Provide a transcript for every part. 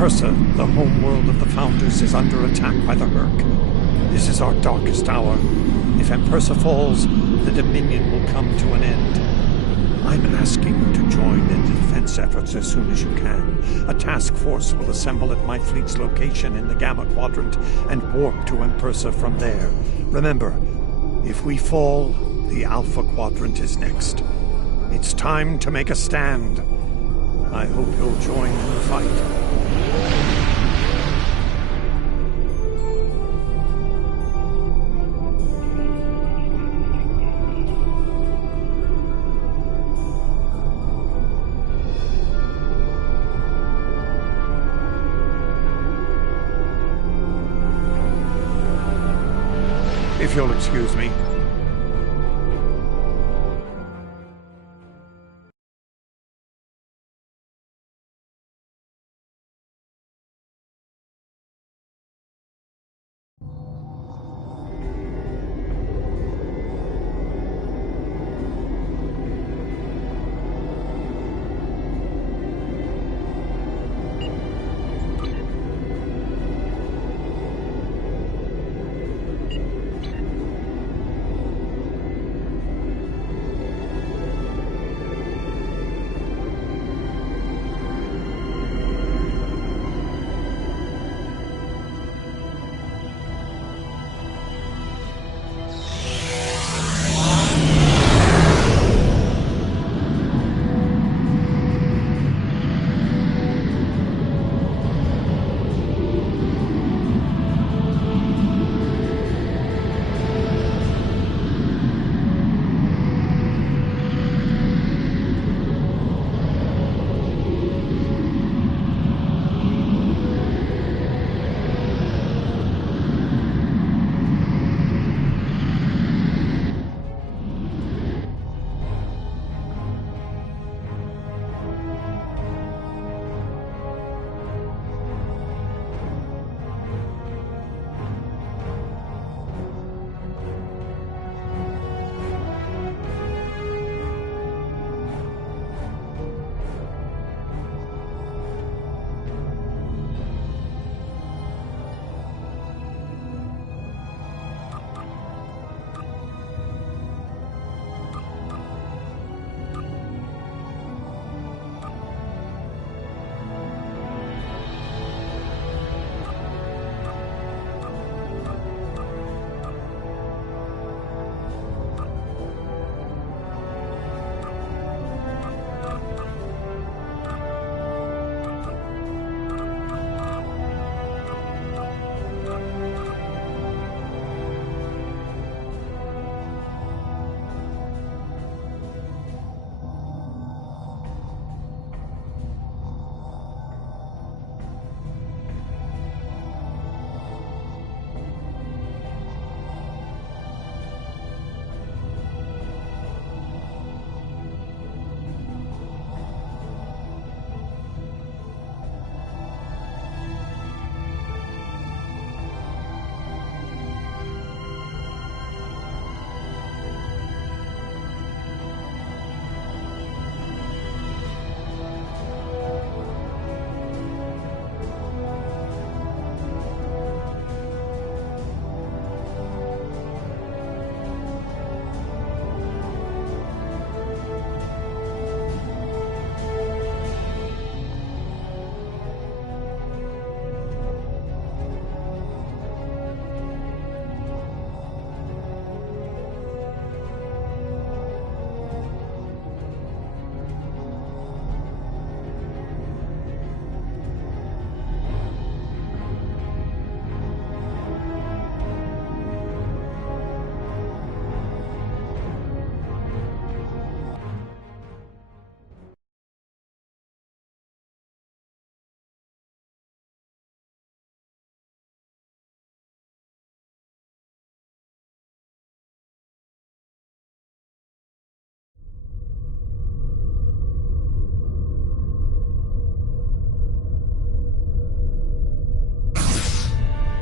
Impersa, the homeworld of the Founders, is under attack by the Hurk. This is our darkest hour. If Impersa falls, the Dominion will come to an end. I'm asking you to join in the defense efforts as soon as you can. A task force will assemble at my fleet's location in the Gamma Quadrant and warp to Impersa from there. Remember, if we fall, the Alpha Quadrant is next. It's time to make a stand. I hope you'll join in the fight. If you'll excuse me.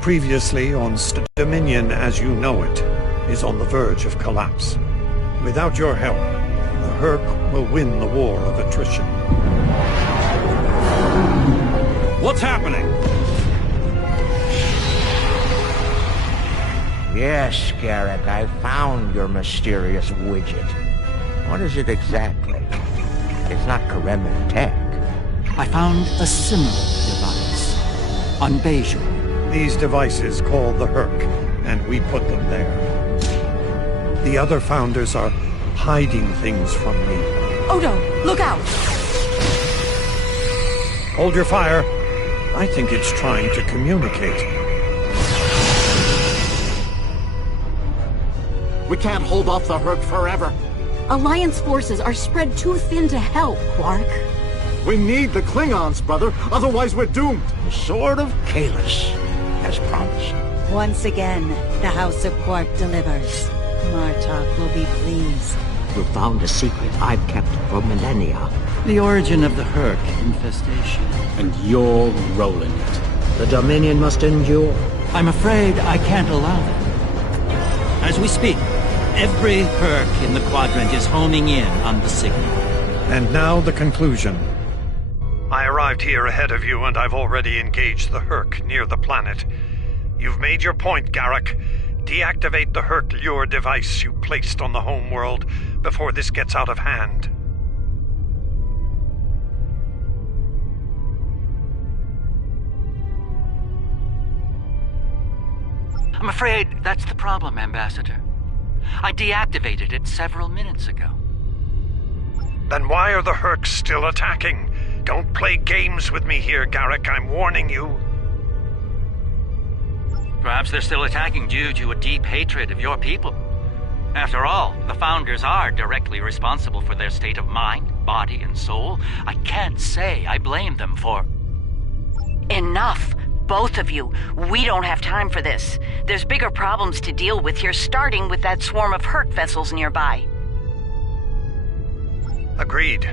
Previously on Dominion as you know it is on the verge of collapse. Without your help, the Hurk will win the war of attrition. What's happening? Yes, Garrick, I found your mysterious widget. What is it exactly? It's not Kremen tech. I found a similar device on Bajor. These devices called the Herc, and we put them there. The other founders are hiding things from me. Odo, look out! Hold your fire. I think it's trying to communicate. We can't hold off the Herc forever. Alliance forces are spread too thin to help, Quark. We need the Klingons, brother. Otherwise we're doomed. The Sword of Kahless, as promised. Once again, the House of Quark delivers. Martok will be pleased. You found a secret I've kept for millennia. The origin of the Herc infestation. And you're rolling it. The Dominion must endure. I'm afraid I can't allow that. As we speak, every Herc in the Quadrant is homing in on the signal. And now the conclusion. I arrived here ahead of you, and I've already engaged the Herc near the planet. You've made your point, Garrick. Deactivate the Herc lure device you placed on the home world before this gets out of hand. I'm afraid that's the problem, Ambassador. I deactivated it several minutes ago. Then why are the Hercs still attacking? Don't play games with me here, Garrick. I'm warning you. Perhaps they're still attacking due to a deep hatred of your people. After all, the Founders are directly responsible for their state of mind, body, and soul. I can't say I blame them for... Enough! Both of you. We don't have time for this. There's bigger problems to deal with here, starting with that swarm of Herc vessels nearby. Agreed.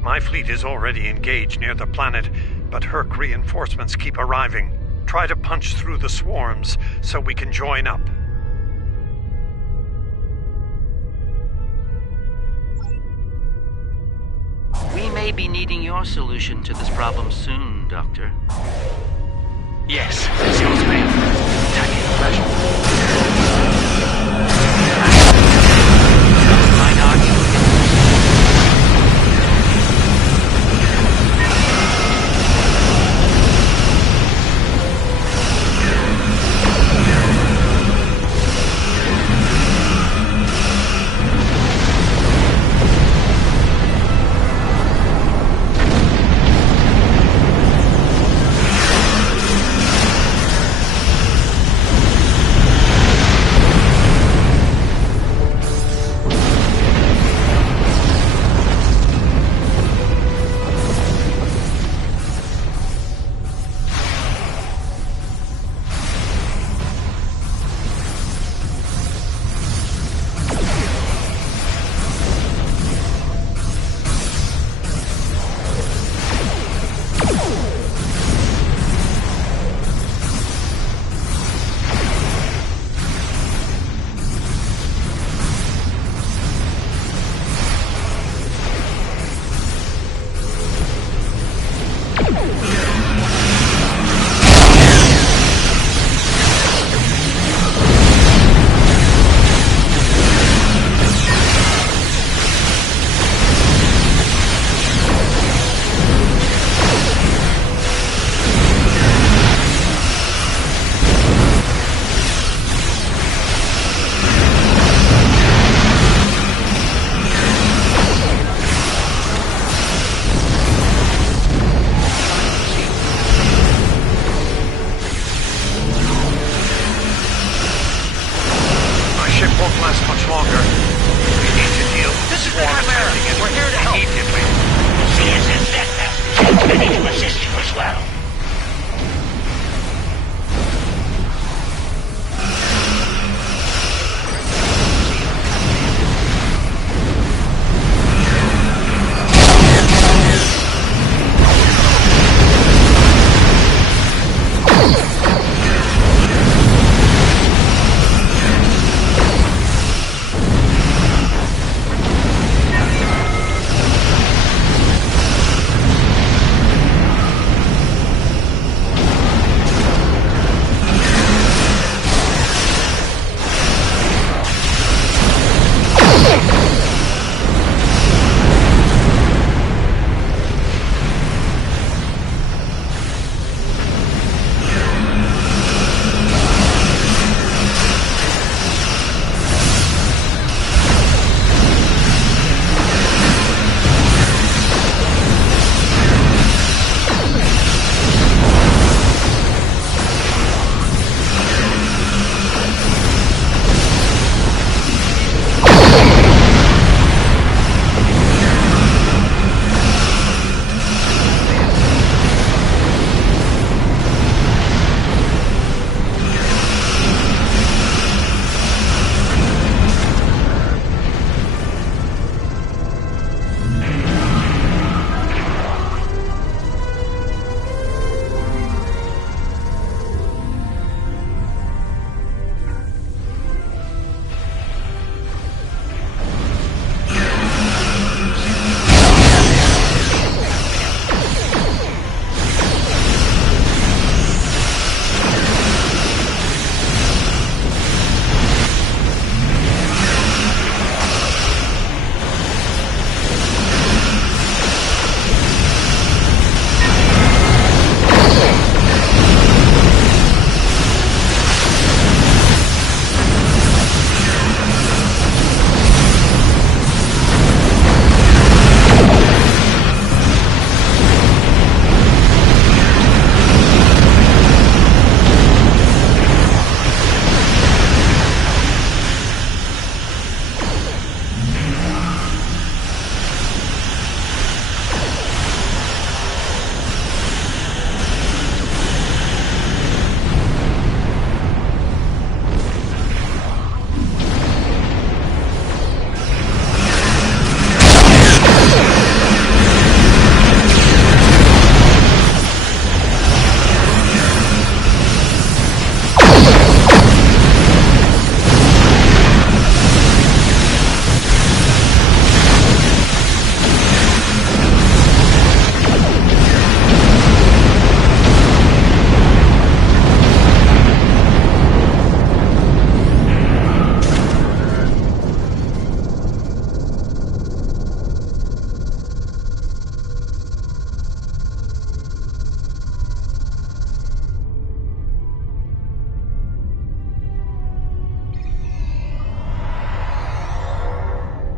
My fleet is already engaged near the planet, but Herc reinforcements keep arriving. Try to punch through the swarms so we can join up. We may be needing your solution to this problem soon, Doctor. Yes, it's yours, mate. Taking pleasure. Mind arguing?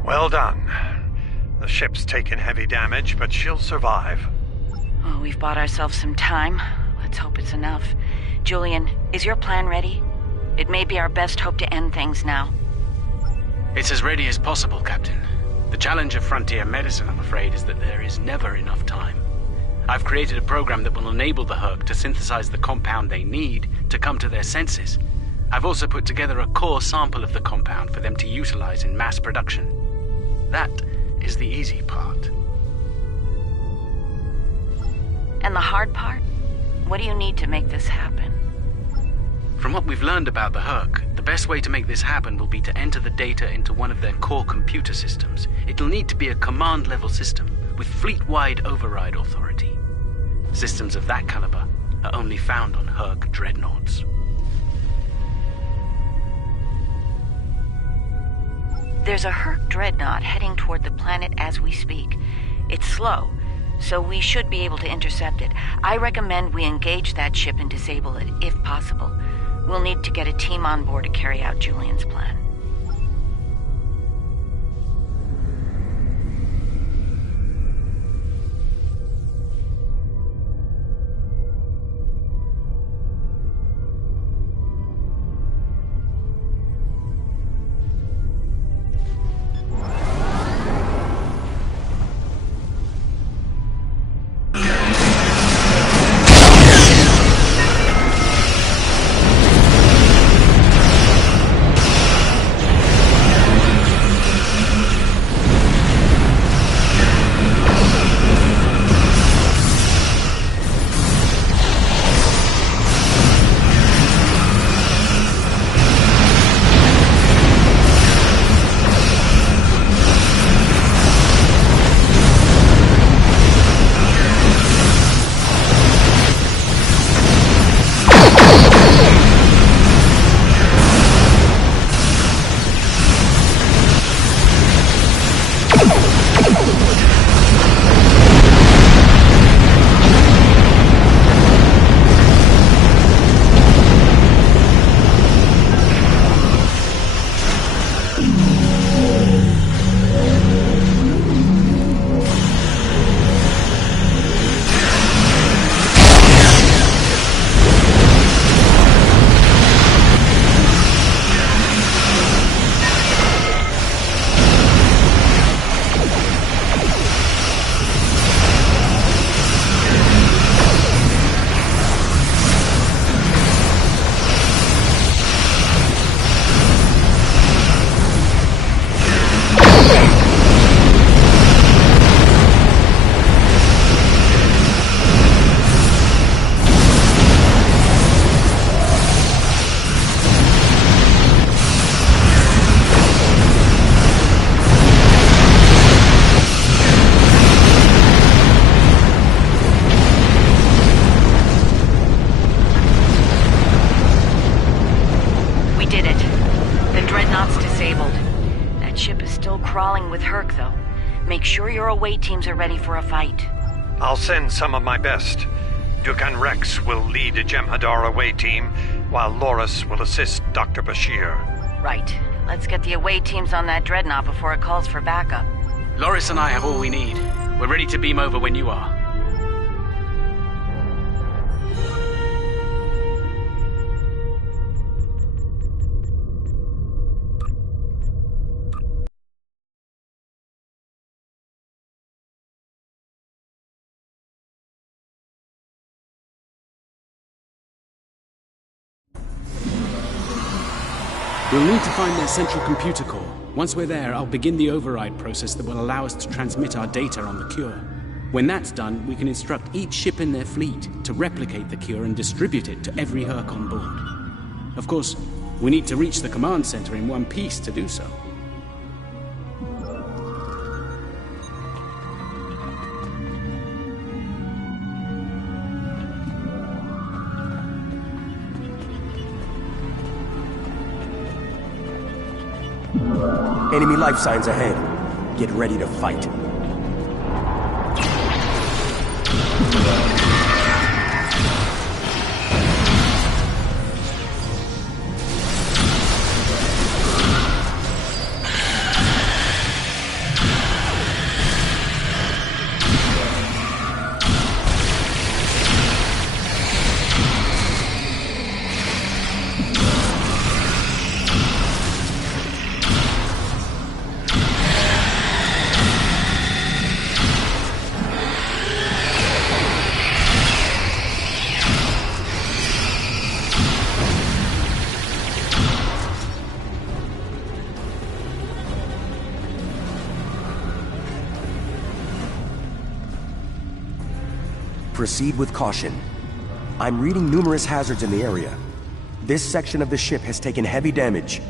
Well done. The ship's taken heavy damage, but she'll survive. Oh, we've bought ourselves some time. Let's hope it's enough. Julian, is your plan ready? It may be our best hope to end things now. It's as ready as possible, Captain. The challenge of frontier medicine, I'm afraid, is that there is never enough time. I've created a program that will enable the Herc to synthesize the compound they need to come to their senses. I've also put together a core sample of the compound for them to utilize in mass production. That is the easy part. And the hard part? What do you need to make this happen? From what we've learned about the Herc, the best way to make this happen will be to enter the data into one of their core computer systems. It'll need to be a command-level system with fleet-wide override authority. Systems of that caliber are only found on Herc dreadnoughts. There's a Herc dreadnought heading toward the planet as we speak. It's slow, so we should be able to intercept it. I recommend we engage that ship and disable it, if possible. We'll need to get a team on board to carry out Julian's plan. No crawling with Herc, though. Make sure your away teams are ready for a fight. I'll send some of my best. Dukan Rex will lead a Jem'Hadar away team, while Loris will assist Dr. Bashir. Right. Let's get the away teams on that dreadnought before it calls for backup. Loris and I have all we need. We're ready to beam over when you are. We'll need to find their central computer core. Once we're there, I'll begin the override process that will allow us to transmit our data on the cure. When that's done, we can instruct each ship in their fleet to replicate the cure and distribute it to every Herc on board. Of course, we need to reach the command center in one piece to do so. Enemy life signs ahead. Get ready to fight. Proceed with caution. I'm reading numerous hazards in the area. This section of the ship has taken heavy damage.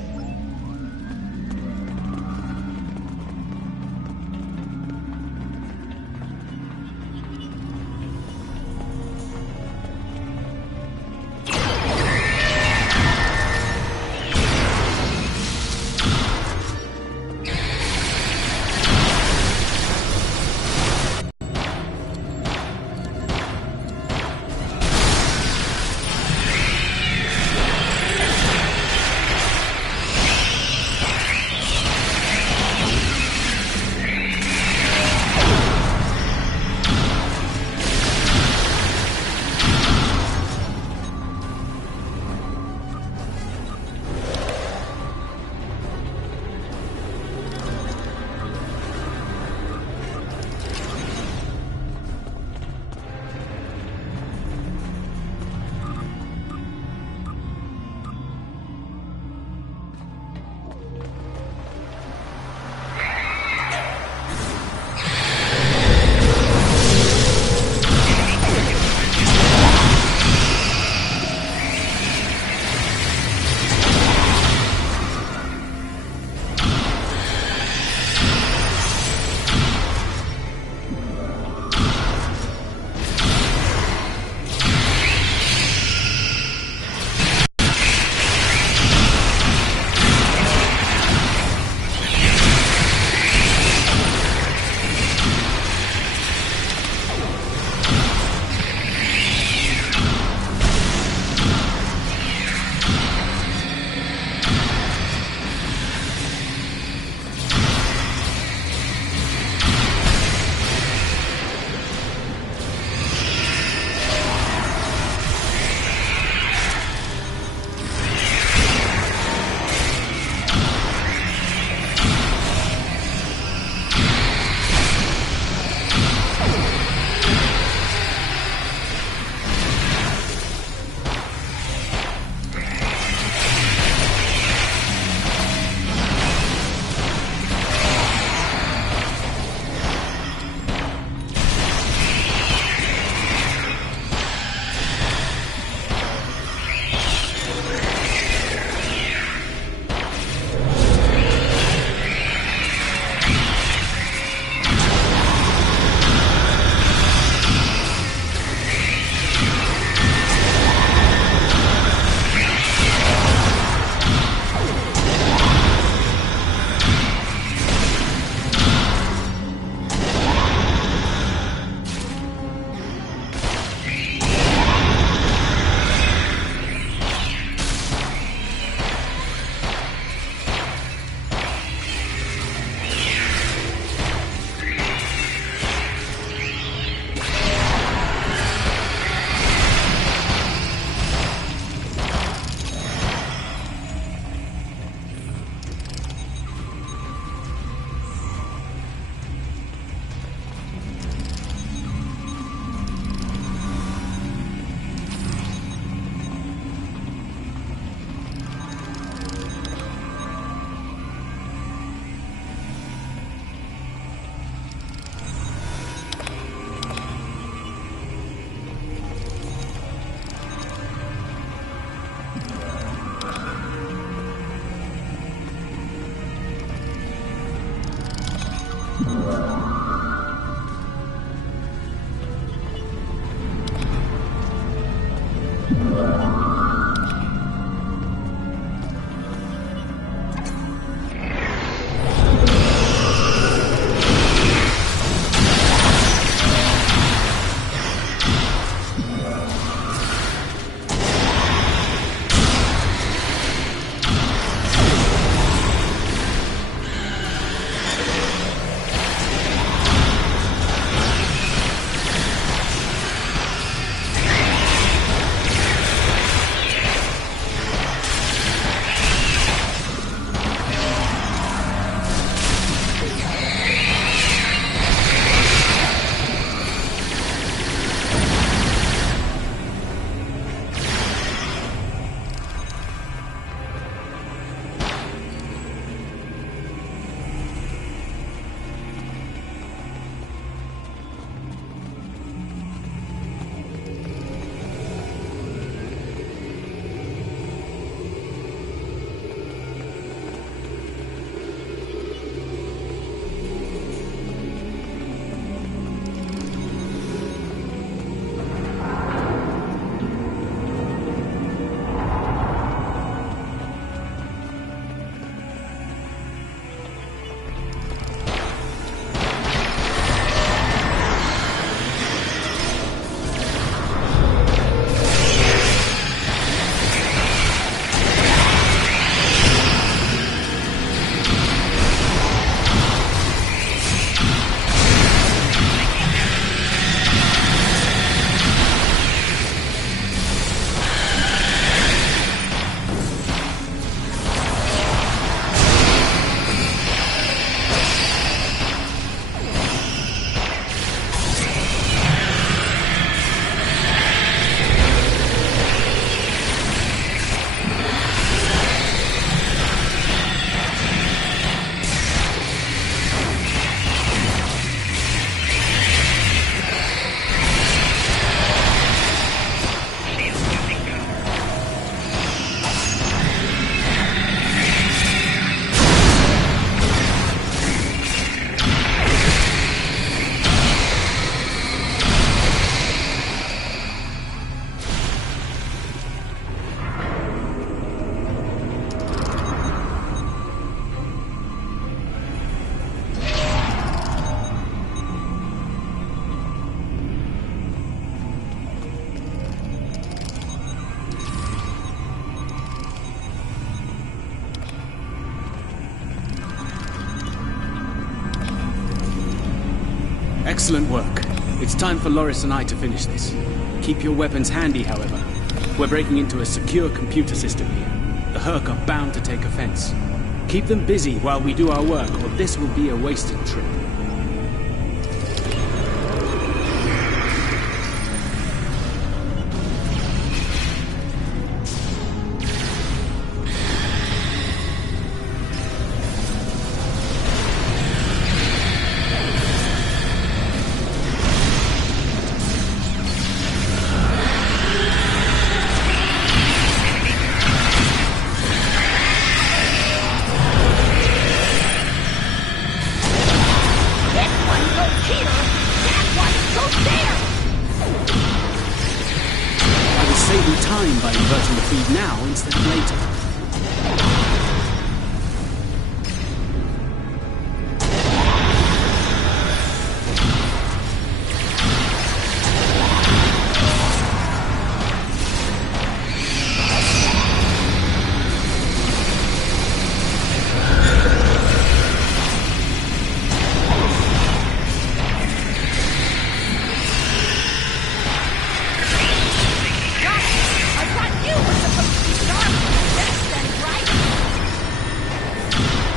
Excellent work. It's time for Loris and I to finish this. Keep your weapons handy, however. We're breaking into a secure computer system here. The Herc are bound to take offense. Keep them busy while we do our work, or this will be a wasted trip.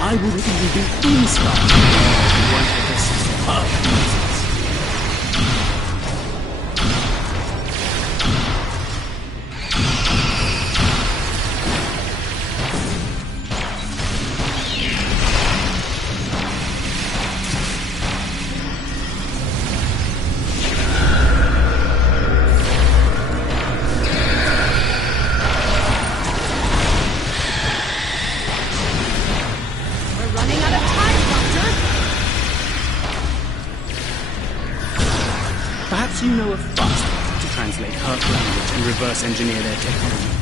I wouldn't even be inside. We're running out of time, Doctor! Perhaps you know a faster way to translate Herc language and reverse engineer their technology.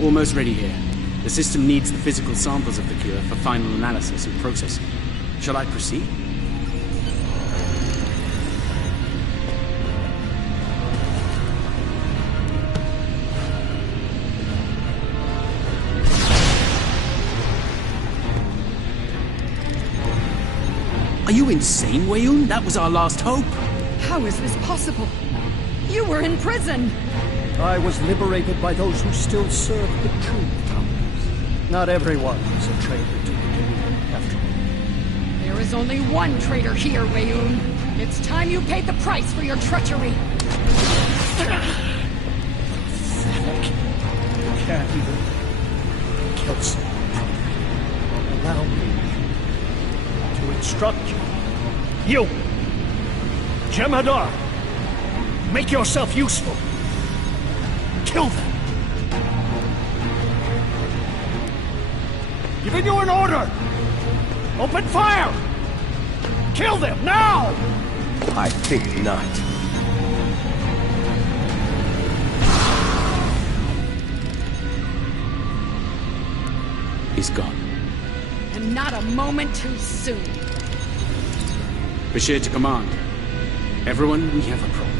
Almost ready here. The system needs the physical samples of the cure for final analysis and processing. Shall I proceed? Are you insane, Weyoun? That was our last hope. How is this possible? You were in prison! I was liberated by those who still serve the true founders. Not everyone is a traitor to the Dominion, after all. There is only one traitor here, Weyoun. It's time you paid the price for your treachery. You can't even kill someone. Allow me to instruct you. You! Jem'Hadar! Make yourself useful! Kill them! Giving you an order! Open fire! Kill them, now! I think not. He's gone. And not a moment too soon. Bashir to command. Everyone, we have a problem.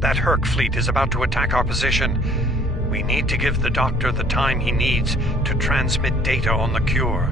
That Herc fleet is about to attack our position. We need to give the Doctor the time he needs to transmit data on the cure.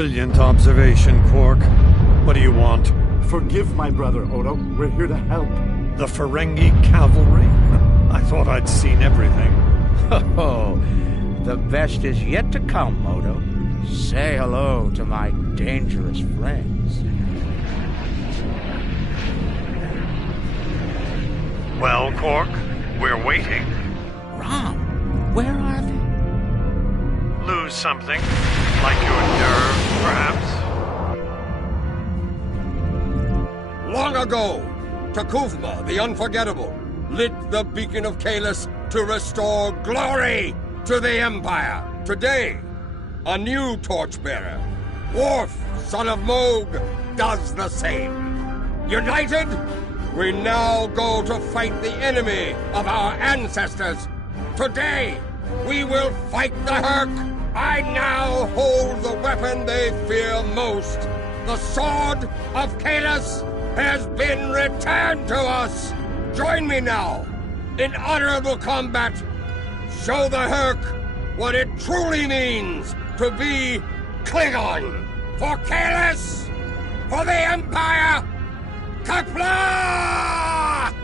Brilliant observation, Quark. What do you want? Forgive my brother, Odo. We're here to help. The Ferengi cavalry? I thought I'd seen everything. Oh, the best is yet to come, Odo. Say hello to my dangerous friends. Well, Quark, we're waiting. Rom, where are they? Lose something? Like your nerve, perhaps? Long ago, Takufma, the Unforgettable, lit the beacon of Kahless to restore glory to the Empire. Today, a new torchbearer, Worf, son of Moog, does the same. United, we now go to fight the enemy of our ancestors. Today, we will fight the Hurk. I now hold the weapon they fear most. The Sword of Kahless has been returned to us. Join me now in honorable combat. Show the Hurk what it truly means to be Klingon. For Kahless, for the Empire, Qapla'!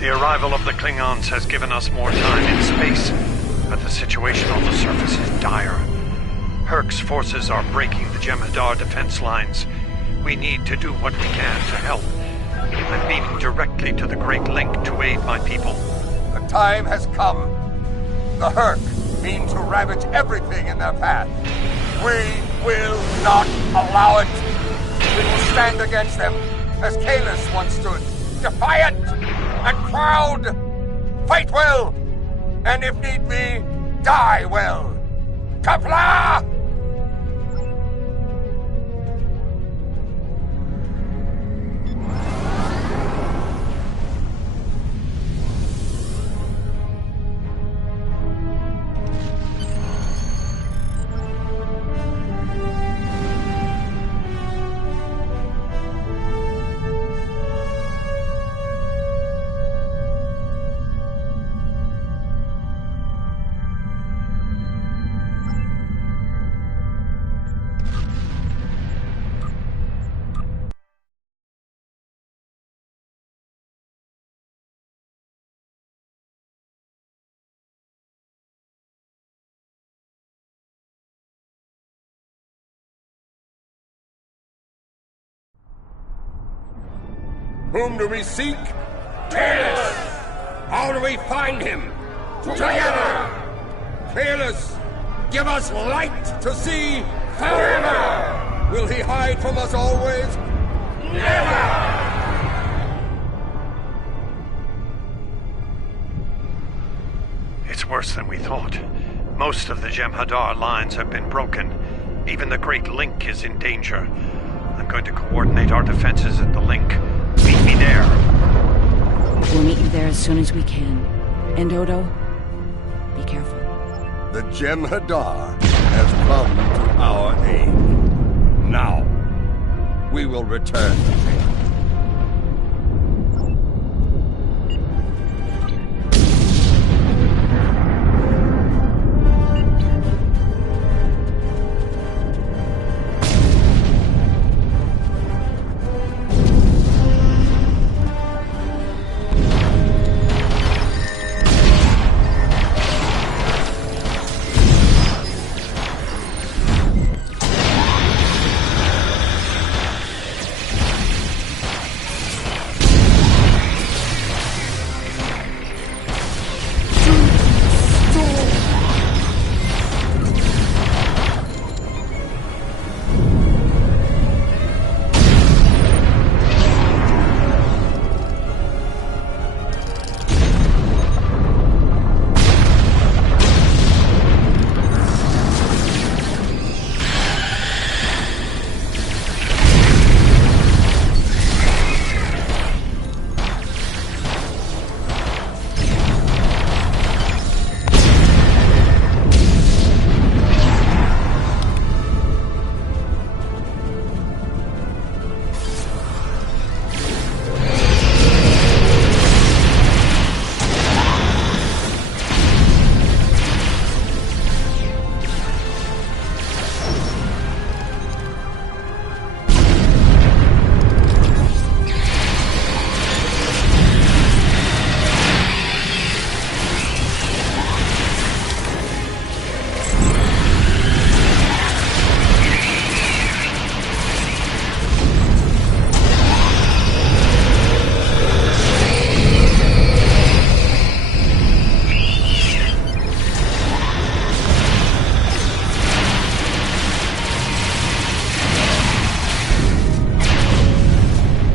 The arrival of the Klingons has given us more time in space, but the situation on the surface is dire. Hurk's forces are breaking the Jem'Hadar defense lines. We need to do what we can to help. I'm beaming directly to the Great Link to aid my people. The time has come. The Hurk mean to ravage everything in their path. We will not allow it. We will stand against them, as Kahless once stood, defiant and proud. Fight well, and if need be, die well. Qapla'! Whom do we seek? Kahless! How do we find him? Together! Kahless, give us light to see forever! Will he hide from us always? Never! It's worse than we thought. Most of the Jem'Hadar lines have been broken. Even the Great Link is in danger. I'm going to coordinate our defenses at the Link. Meet me there. We'll meet you there as soon as we can. And Odo, be careful. The Jem'Hadar has come to our aid. Now, we will return the favor.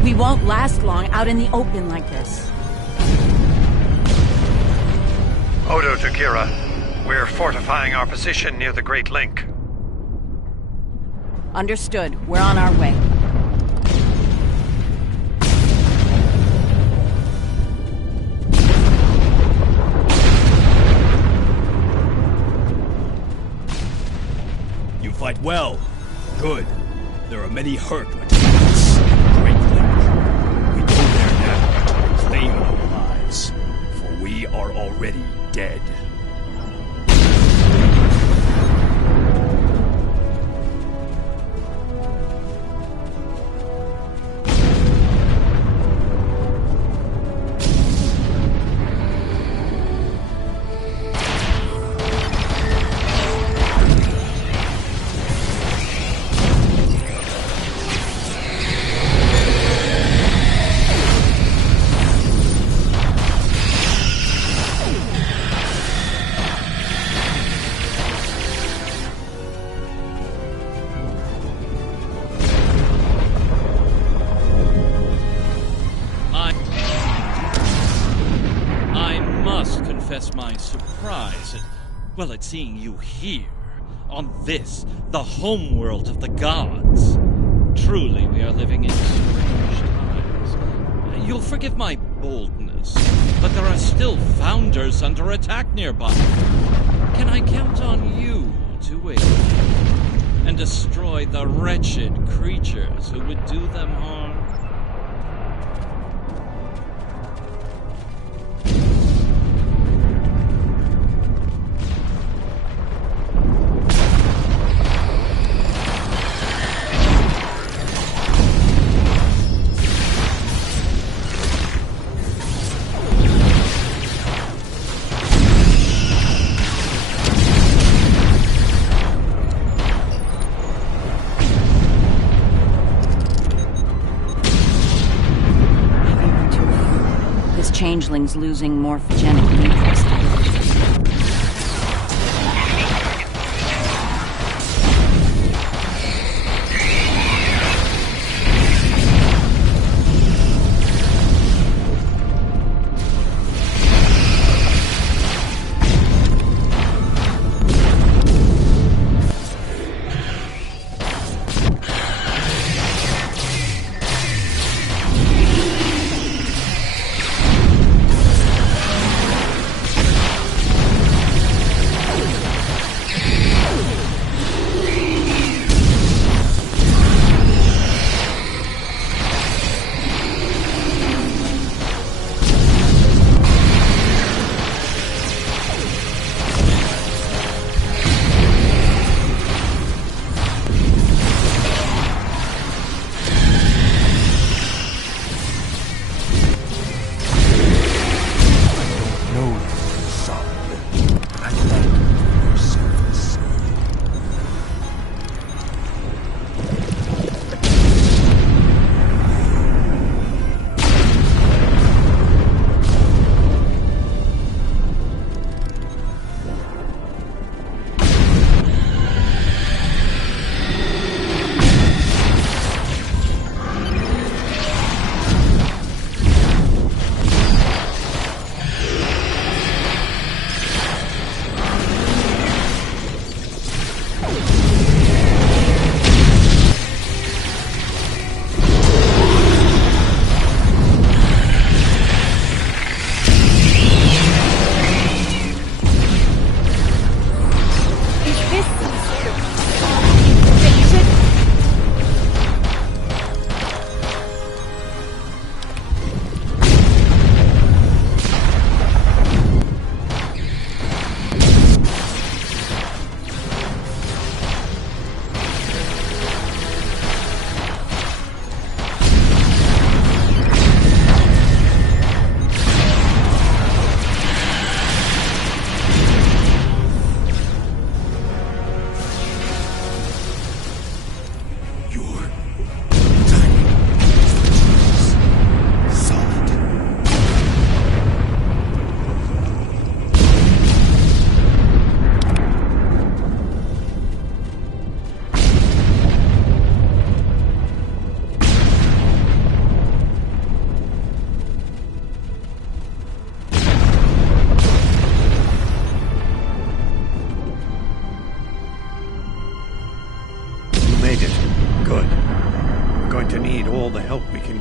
We won't last long out in the open like this. Odo to Kira. We're fortifying our position near the Great Link. Understood. We're on our way. You fight well. Good. There are many Hurk between us. Great Link. We go there now and claim our lives, for we are already dead. My surprise at seeing you here, on this, the homeworld of the gods. Truly, we are living in strange times. You'll forgive my boldness, but there are still founders under attack nearby. Can I count on you to aid me and destroy the wretched creatures who would do them harm? changelings losing morphogenic interest.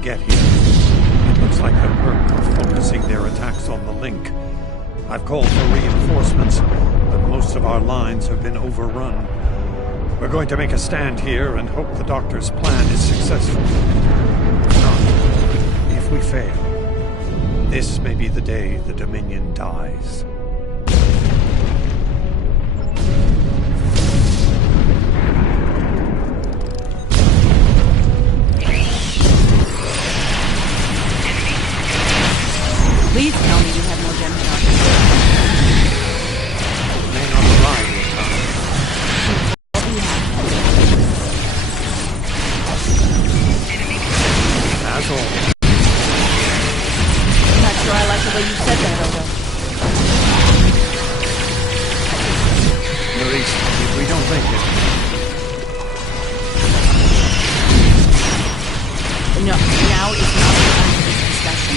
get here. It looks like the Hurk are focusing their attacks on the link. I've called for reinforcements, but most of our lines have been overrun. We're going to make a stand here and hope the Doctor's plan is successful. If we fail, this may be the day the Dominion dies. Please tell me you have more Gemini archers. May not arrive in time. As always. I'm not sure I like the way you said that, Odo. Maurice, if we don't make it... No, now is not the time for this discussion.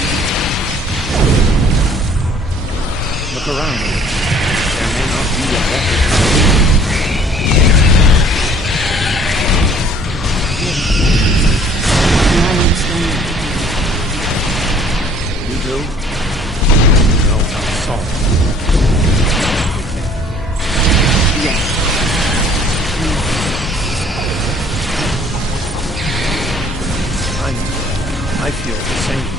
Look around you. There may not be a better time. I understand. You do? No, I'm sorry. Yes. I feel the same.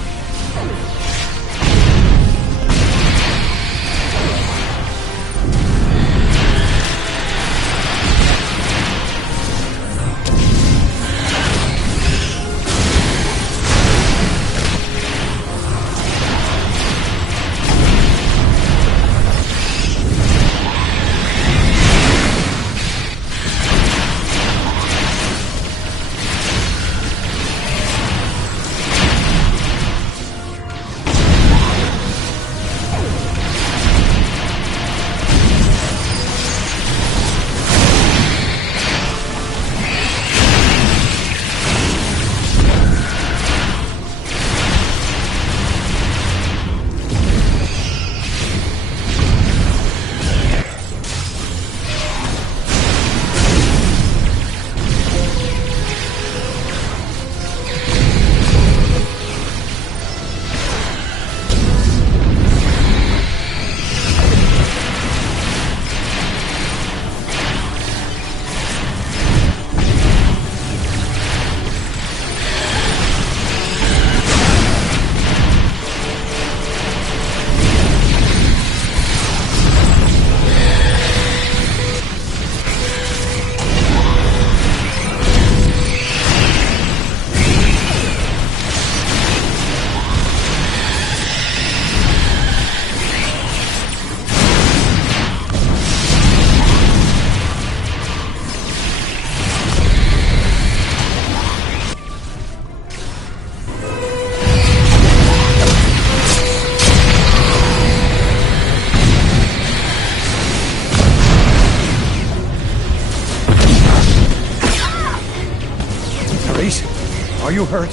Nerys, are you hurt?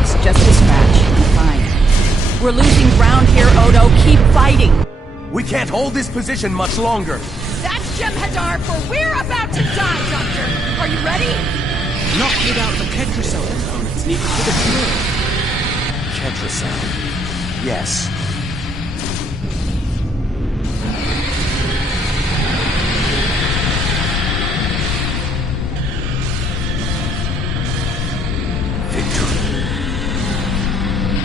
It's just a scratch. I'm fine. We're losing ground here, Odo. Keep fighting. We can't hold this position much longer. That's Jem'Hadar, for we're about to die, Doctor. Are you ready? Not without the Ketracel components needed for the cure. Ketracel. Yes.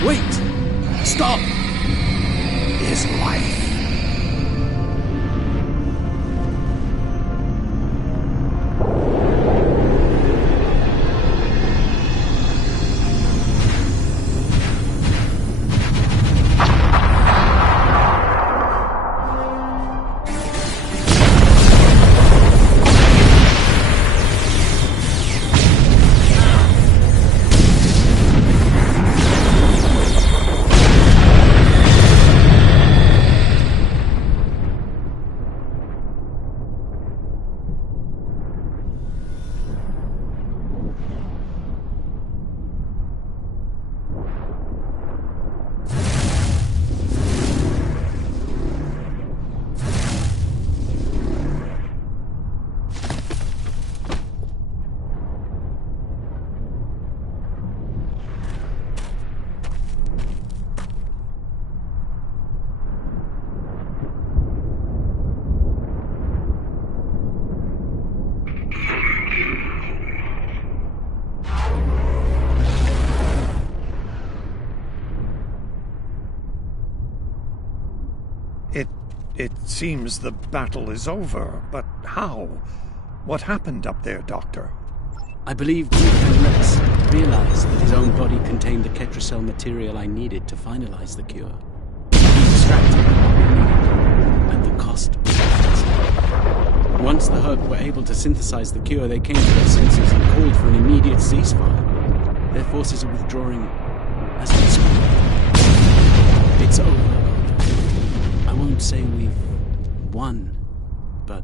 Wait! Stop! His life. It seems the battle is over, but how? What happened up there, Doctor? I believe Duke Rex realized that his own body contained the Ketracel material I needed to finalize the cure. He extracted it, and the cost was massive. Once the Herc were able to synthesize the cure, they came to their senses and called for an immediate ceasefire. Their forces are withdrawing as we speak. It's over. I won't say we've won, but...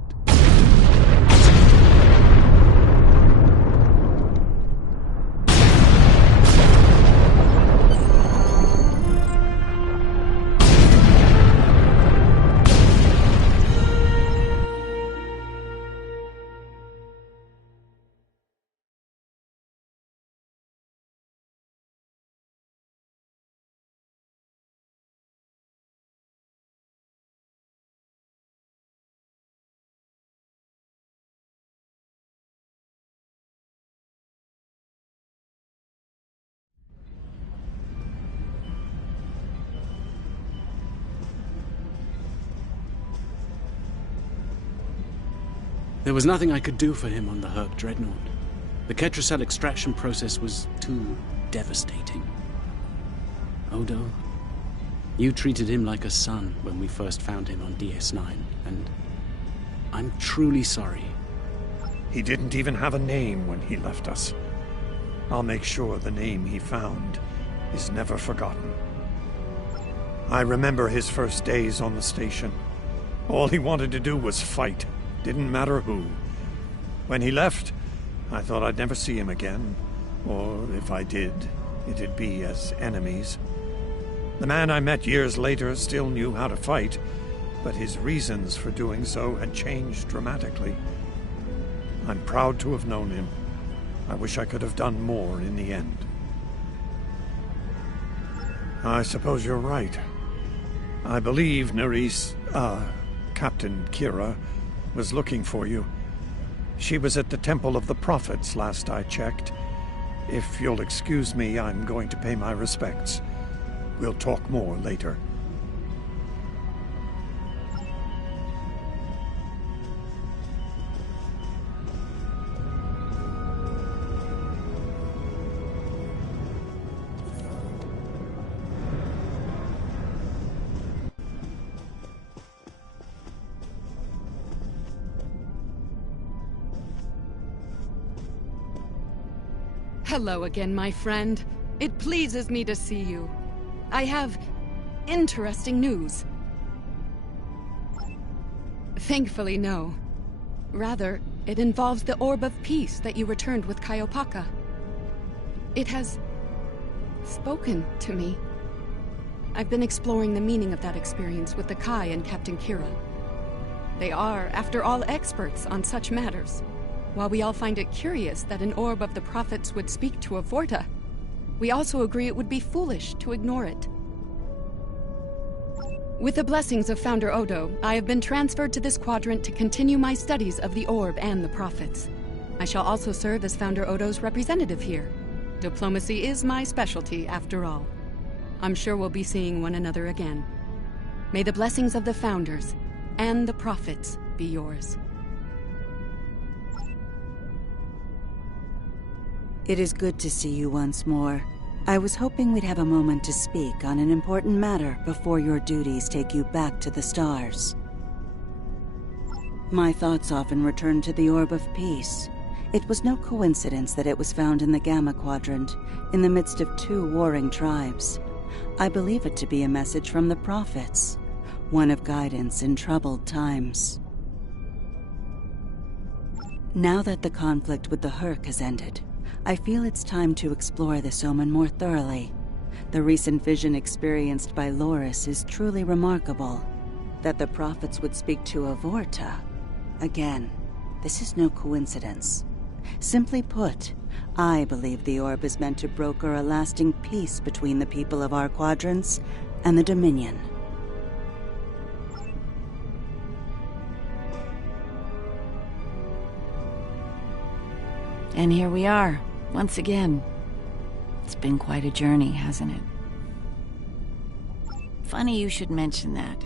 There was nothing I could do for him on the Herc Dreadnought. The Ketracel extraction process was too devastating. Odo, you treated him like a son when we first found him on DS9, and I'm truly sorry. He didn't even have a name when he left us. I'll make sure the name he found is never forgotten. I remember his first days on the station. All he wanted to do was fight. Didn't matter who. When he left, I thought I'd never see him again. Or if I did, it'd be as enemies. The man I met years later still knew how to fight, but his reasons for doing so had changed dramatically. I'm proud to have known him. I wish I could have done more in the end. I suppose you're right. I believe Nerys, Captain Kira, was looking for you. She was at the Temple of the Prophets last I checked. If you'll excuse me, I'm going to pay my respects. We'll talk more later. Hello again, my friend. It pleases me to see you. I have interesting news. Thankfully, no. Rather, it involves the Orb of Peace that you returned with Kaiopaka. It has spoken to me. I've been exploring the meaning of that experience with the Kai and Captain Kira. They are, after all, experts on such matters. While we all find it curious that an orb of the prophets would speak to a Vorta, we also agree it would be foolish to ignore it. With the blessings of Founder Odo, I have been transferred to this quadrant to continue my studies of the orb and the prophets. I shall also serve as Founder Odo's representative here. Diplomacy is my specialty, after all. I'm sure we'll be seeing one another again. May the blessings of the Founders and the prophets be yours. It is good to see you once more. I was hoping we'd have a moment to speak on an important matter before your duties take you back to the stars. My thoughts often return to the Orb of Peace. It was no coincidence that it was found in the Gamma Quadrant, in the midst of 2 warring tribes. I believe it to be a message from the prophets, one of guidance in troubled times. Now that the conflict with the Hurk has ended, I feel it's time to explore this omen more thoroughly. The recent vision experienced by Loris is truly remarkable. That the prophets would speak to a Vorta. Again, this is no coincidence. Simply put, I believe the orb is meant to broker a lasting peace between the people of our quadrants and the Dominion. And here we are, once again. It's been quite a journey, hasn't it? Funny you should mention that.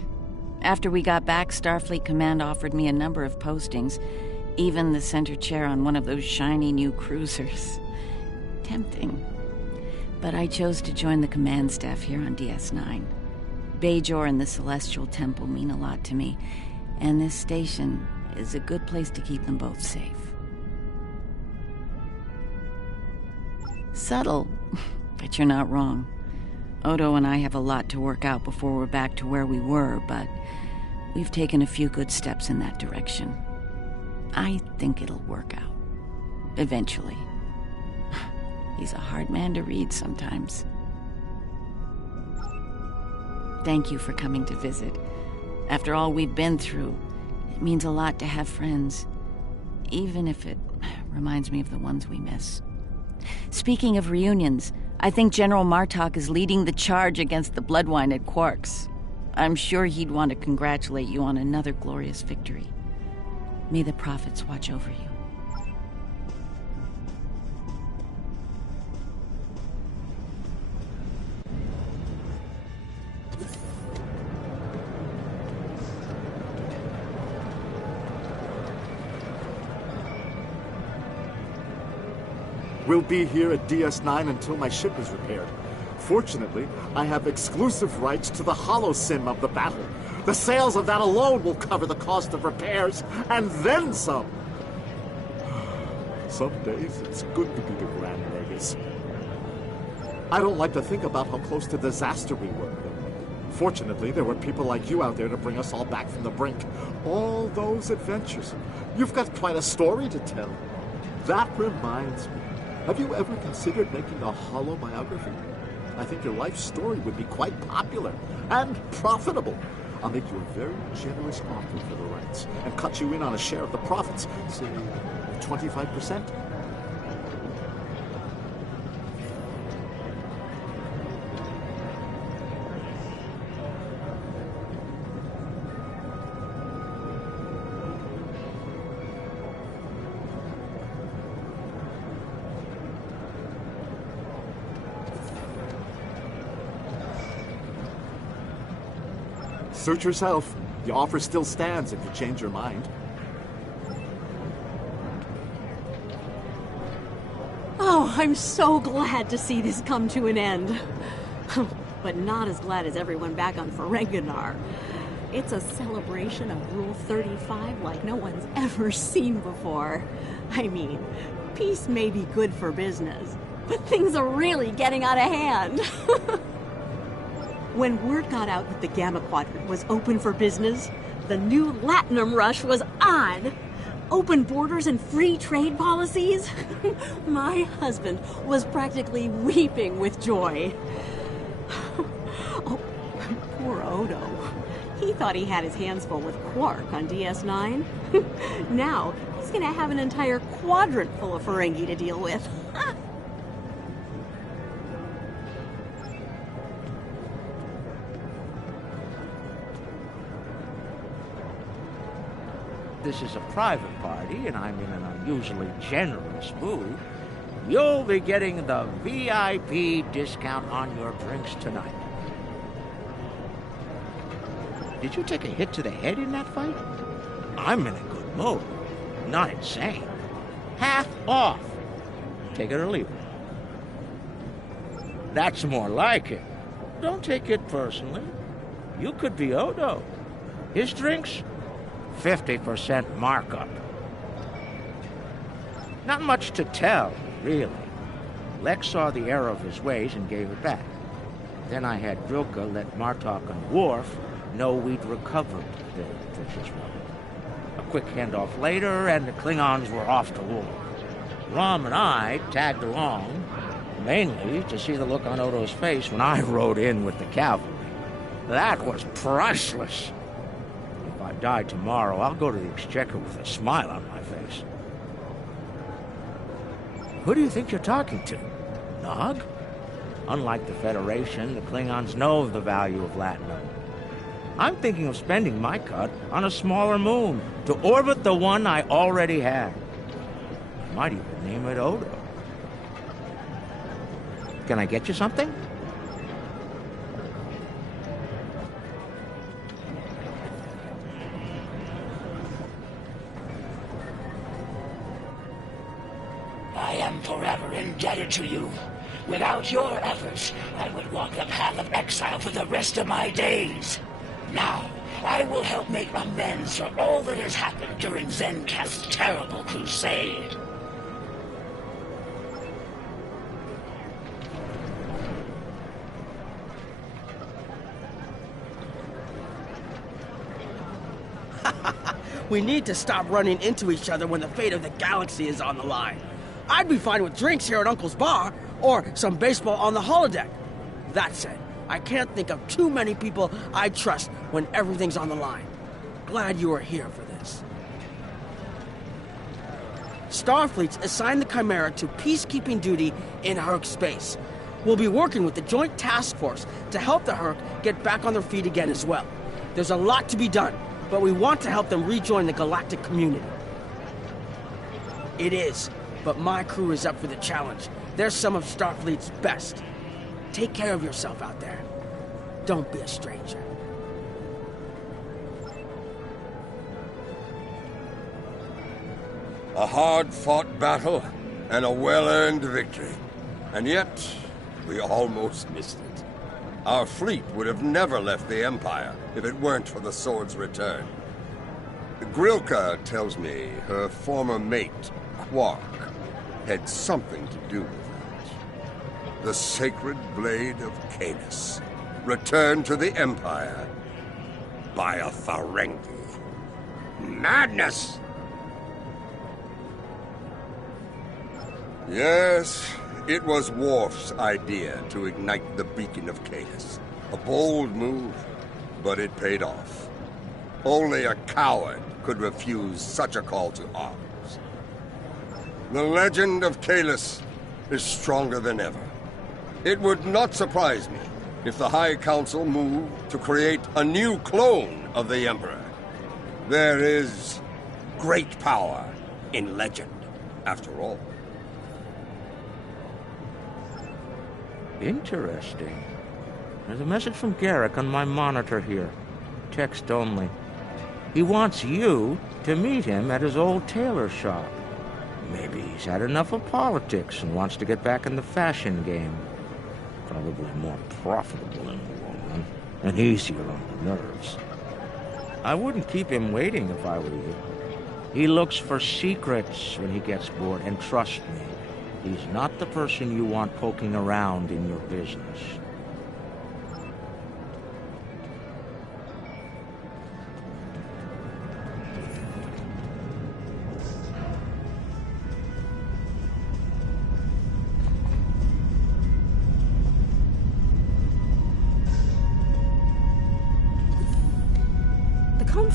After we got back, Starfleet Command offered me a number of postings, even the center chair on one of those shiny new cruisers. Tempting. But I chose to join the command staff here on DS9. Bajor and the Celestial Temple mean a lot to me, and this station is a good place to keep them both safe. Subtle, but you're not wrong. Odo and I have a lot to work out before we're back to where we were, but we've taken a few good steps in that direction. I think it'll work out. Eventually. He's a hard man to read sometimes. Thank you for coming to visit. After all we've been through, it means a lot to have friends, even if it reminds me of the ones we miss. Speaking of reunions, I think General Martok is leading the charge against the Bloodwine at Quarks. I'm sure he'd want to congratulate you on another glorious victory. May the prophets watch over you. We'll be here at DS9 until my ship is repaired. Fortunately, I have exclusive rights to the holosim of the battle. The sales of that alone will cover the cost of repairs, and then some. Some days, it's good to be the Grand Magus. I don't like to think about how close to disaster we were. Fortunately, there were people like you out there to bring us all back from the brink. All those adventures. You've got quite a story to tell. That reminds me. Have you ever considered making a holobiography? I think your life story would be quite popular and profitable. I'll make you a very generous offer for the rights and cut you in on a share of the profits, say 25%. Search yourself. The offer still stands if you change your mind. Oh, I'm so glad to see this come to an end. But not as glad as everyone back on Ferenginar. It's a celebration of Rule 35 like no one's ever seen before. I mean, peace may be good for business, but things are really getting out of hand. When word got out that the Gamma Quadrant was open for business, the new Latinum rush was on. open borders and free trade policies? My husband was practically weeping with joy. Oh, poor Odo. He thought he had his hands full with Quark on DS9. Now, he's gonna have an entire quadrant full of Ferengi to deal with. This is a private party, and I'm in an unusually generous mood. You'll be getting the VIP discount on your drinks tonight. Did you take a hit to the head in that fight? I'm in a good mood. Not insane. Half off. Take it or leave it. That's more like it. Don't take it personally. You could be Odo. His drinks? 50% markup. Not much to tell, really. Lex saw the error of his ways and gave it back. Then I had Grilka let Martok and Worf know we'd recovered the precious relic. A quick handoff later, and the Klingons were off to war. Rom and I tagged along, mainly to see the look on Odo's face when I rode in with the cavalry. That was priceless. If I die tomorrow, I'll go to the Exchequer with a smile on my face. Who do you think you're talking to? Nog? Unlike the Federation, the Klingons know of the value of Latinum. I'm thinking of spending my cut on a smaller moon to orbit the one I already had. I might even name it Odo. Can I get you something? I am forever indebted to you. Without your efforts, I would walk the path of exile for the rest of my days. Now, I will help make amends for all that has happened during Zencast's terrible crusade. We need to stop running into each other when the fate of the galaxy is on the line. I'd be fine with drinks here at Uncle's Bar, or some baseball on the holodeck. That said, I can't think of too many people I trust when everything's on the line. Glad you are here for this. Starfleet's assigned the Chimera to peacekeeping duty in Herc space. We'll be working with the Joint Task Force to help the Herc get back on their feet again as well. There's a lot to be done, but we want to help them rejoin the galactic community. It is, but my crew is up for the challenge. They're some of Starfleet's best. Take care of yourself out there. Don't be a stranger. A hard-fought battle and a well-earned victory. And yet, we almost missed it. Our fleet would have never left the Empire if it weren't for the sword's return. Grilka tells me her former mate, Quark, had something to do with that. The sacred blade of Caelus, returned to the Empire by a Ferengi. Madness! Yes, it was Worf's idea to ignite the beacon of Caelus. A bold move, but it paid off. Only a coward could refuse such a call to arms. The legend of Caelus is stronger than ever. It would not surprise me if the High Council moved to create a new clone of the Emperor. There is great power in legend, after all. Interesting. There's a message from Garrick on my monitor here. Text only. He wants you to meet him at his old tailor shop. Maybe he's had enough of politics and wants to get back in the fashion game. Probably more profitable in the long run, and easier on the nerves. I wouldn't keep him waiting if I were you. He looks for secrets when he gets bored, and trust me, he's not the person you want poking around in your business.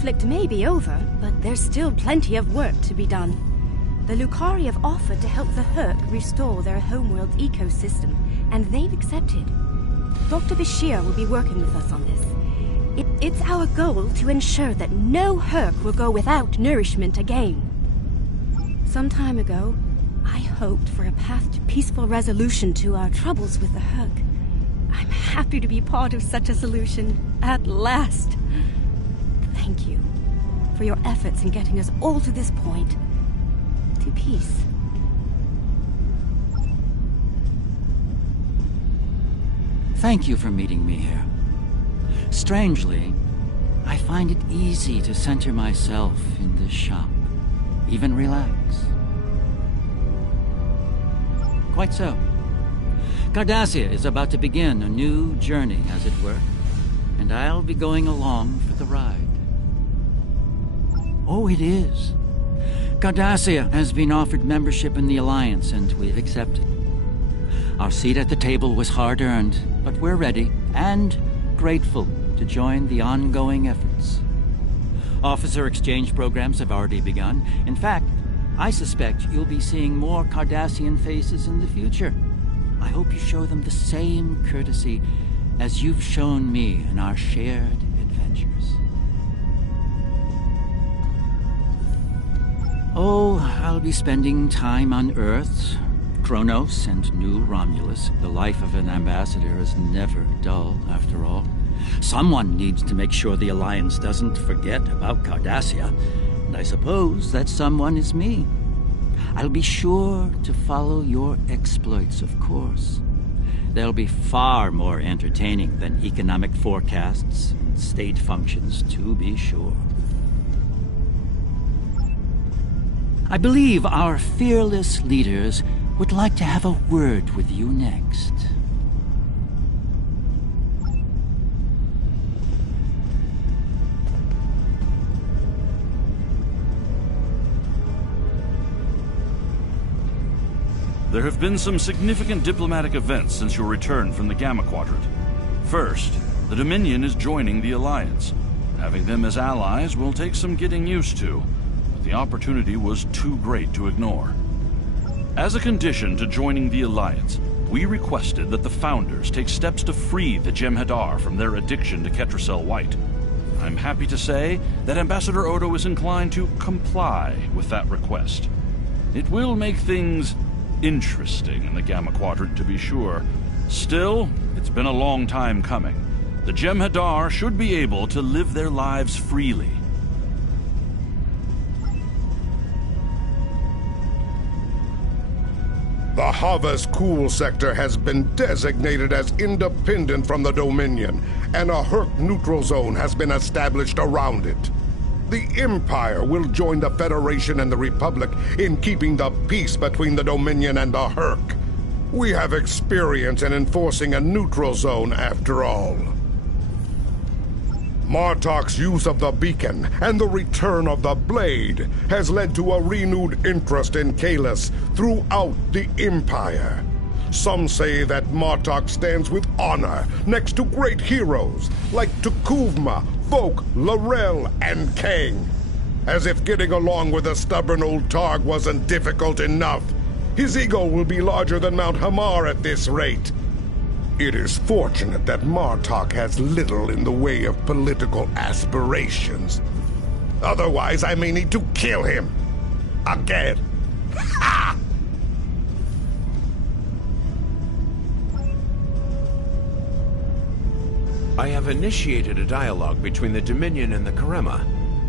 conflict may be over, but there's still plenty of work to be done. The Lucari have offered to help the Herc restore their homeworld's ecosystem, and they've accepted. Dr. Bashir will be working with us on this. It's our goal to ensure that no Herc will go without nourishment again. Some time ago, I hoped for a path to peaceful resolution to our troubles with the Herc. I'm happy to be part of such a solution, at last. Thank you for your efforts in getting us all to this point. To peace. Thank you for meeting me here. Strangely, I find it easy to center myself in this shop, even relax. Quite so. Cardassia is about to begin a new journey, as it were, and I'll be going along for the ride. Oh, it is. Cardassia has been offered membership in the Alliance, and we've accepted. Our seat at the table was hard-earned, but we're ready and grateful to join the ongoing efforts. Officer exchange programs have already begun. In fact, I suspect you'll be seeing more Cardassian faces in the future. I hope you show them the same courtesy as you've shown me in our shared adventures. Oh, I'll be spending time on Earth, Kronos, and New Romulus. The life of an ambassador is never dull, after all. Someone needs to make sure the Alliance doesn't forget about Cardassia, and I suppose that someone is me. I'll be sure to follow your exploits, of course. They'll be far more entertaining than economic forecasts and state functions, to be sure. I believe our fearless leaders would like to have a word with you next. There have been some significant diplomatic events since your return from the Gamma Quadrant. First, the Dominion is joining the Alliance. Having them as allies will take some getting used to, but the opportunity was too great to ignore. As a condition to joining the Alliance, we requested that the Founders take steps to free the Jem'Hadar from their addiction to Ketracel White. I'm happy to say that Ambassador Odo is inclined to comply with that request. It will make things interesting in the Gamma Quadrant, to be sure. Still, it's been a long time coming. The Jem'Hadar should be able to live their lives freely. The Havas Cool sector has been designated as independent from the Dominion, and a Herc neutral zone has been established around it. The Empire will join the Federation and the Republic in keeping the peace between the Dominion and the Herc. We have experience in enforcing a neutral zone, after all. Martok's use of the beacon and the return of the blade has led to a renewed interest in Kahless throughout the Empire. Some say that Martok stands with honor next to great heroes like T'Kuvma, Voq, L'Rell, and Kang. As if getting along with a stubborn old Targ wasn't difficult enough, his ego will be larger than Mount Hamar at this rate. It is fortunate that Martok has little in the way of political aspirations. Otherwise, I may need to kill him. Again. Ha! I have initiated a dialogue between the Dominion and the Karema.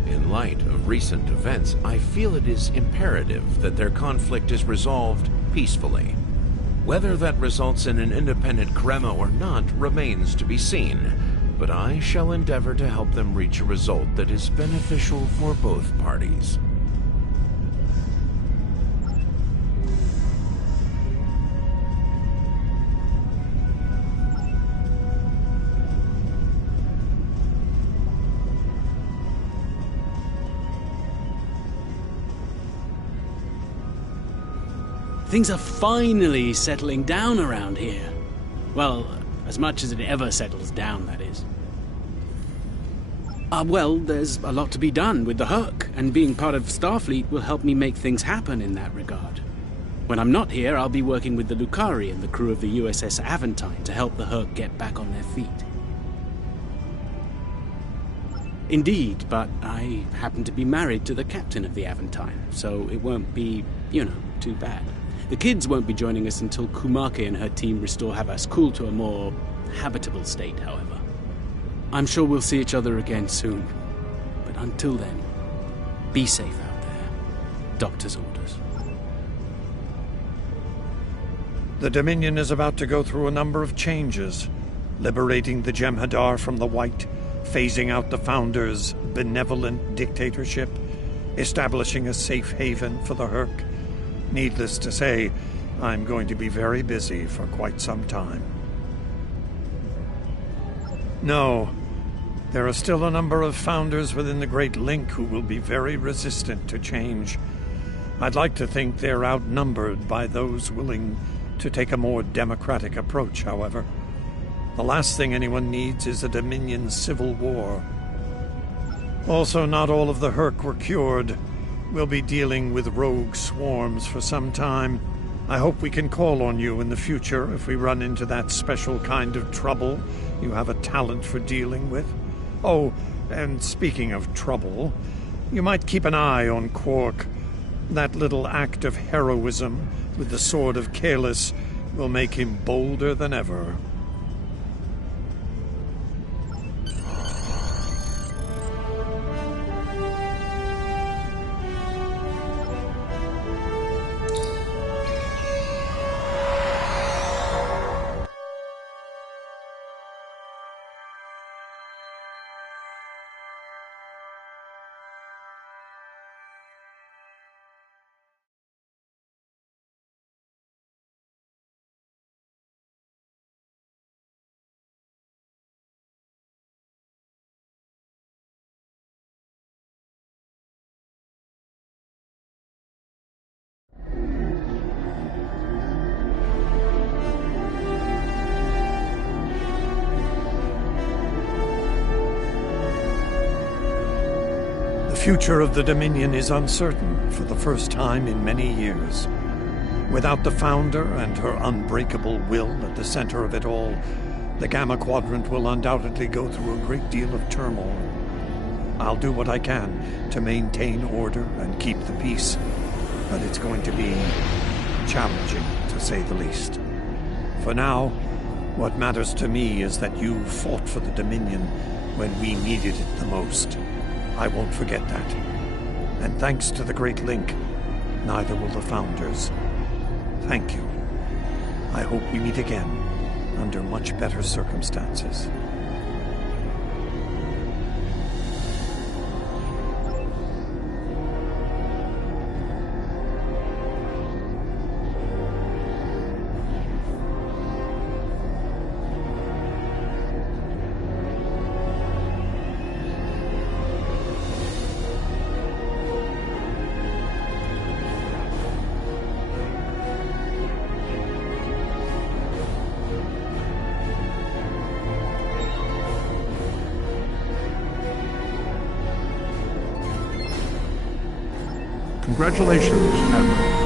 In light of recent events, I feel it is imperative that their conflict is resolved peacefully. Whether that results in an independent Karema or not remains to be seen, but I shall endeavor to help them reach a result that is beneficial for both parties. Things are finally settling down around here. Well, as much as it ever settles down, that is. Well, there's a lot to be done with the Herc, and being part of Starfleet will help me make things happen in that regard. When I'm not here, I'll be working with the Lucari and the crew of the USS Aventine to help the Herc get back on their feet. Indeed, but I happen to be married to the captain of the Aventine, so it won't be, too bad. The kids won't be joining us until Kumake and her team restore Havas Kul to a more habitable state, however. I'm sure we'll see each other again soon. But until then, be safe out there. Doctor's orders. The Dominion is about to go through a number of changes, liberating the Jem'Hadar from the White, phasing out the Founders' benevolent dictatorship, establishing a safe haven for the Herc. Needless to say, I'm going to be very busy for quite some time. No, there are still a number of Founders within the Great Link who will be very resistant to change. I'd like to think they're outnumbered by those willing to take a more democratic approach, however. The last thing anyone needs is a Dominion civil war. Also, not all of the Herc were cured. We'll be dealing with rogue swarms for some time. I hope we can call on you in the future if we run into that special kind of trouble you have a talent for dealing with. Oh, and speaking of trouble, you might keep an eye on Quark. That little act of heroism with the Sword of Kahless will make him bolder than ever. The future of the Dominion is uncertain for the first time in many years. Without the Founder and her unbreakable will at the center of it all, the Gamma Quadrant will undoubtedly go through a great deal of turmoil. I'll do what I can to maintain order and keep the peace, but it's going to be challenging, to say the least. For now, what matters to me is that you fought for the Dominion when we needed it the most. I won't forget that. And thanks to the Great Link, neither will the Founders. Thank you. I hope we meet again under much better circumstances. Congratulations, Admiral.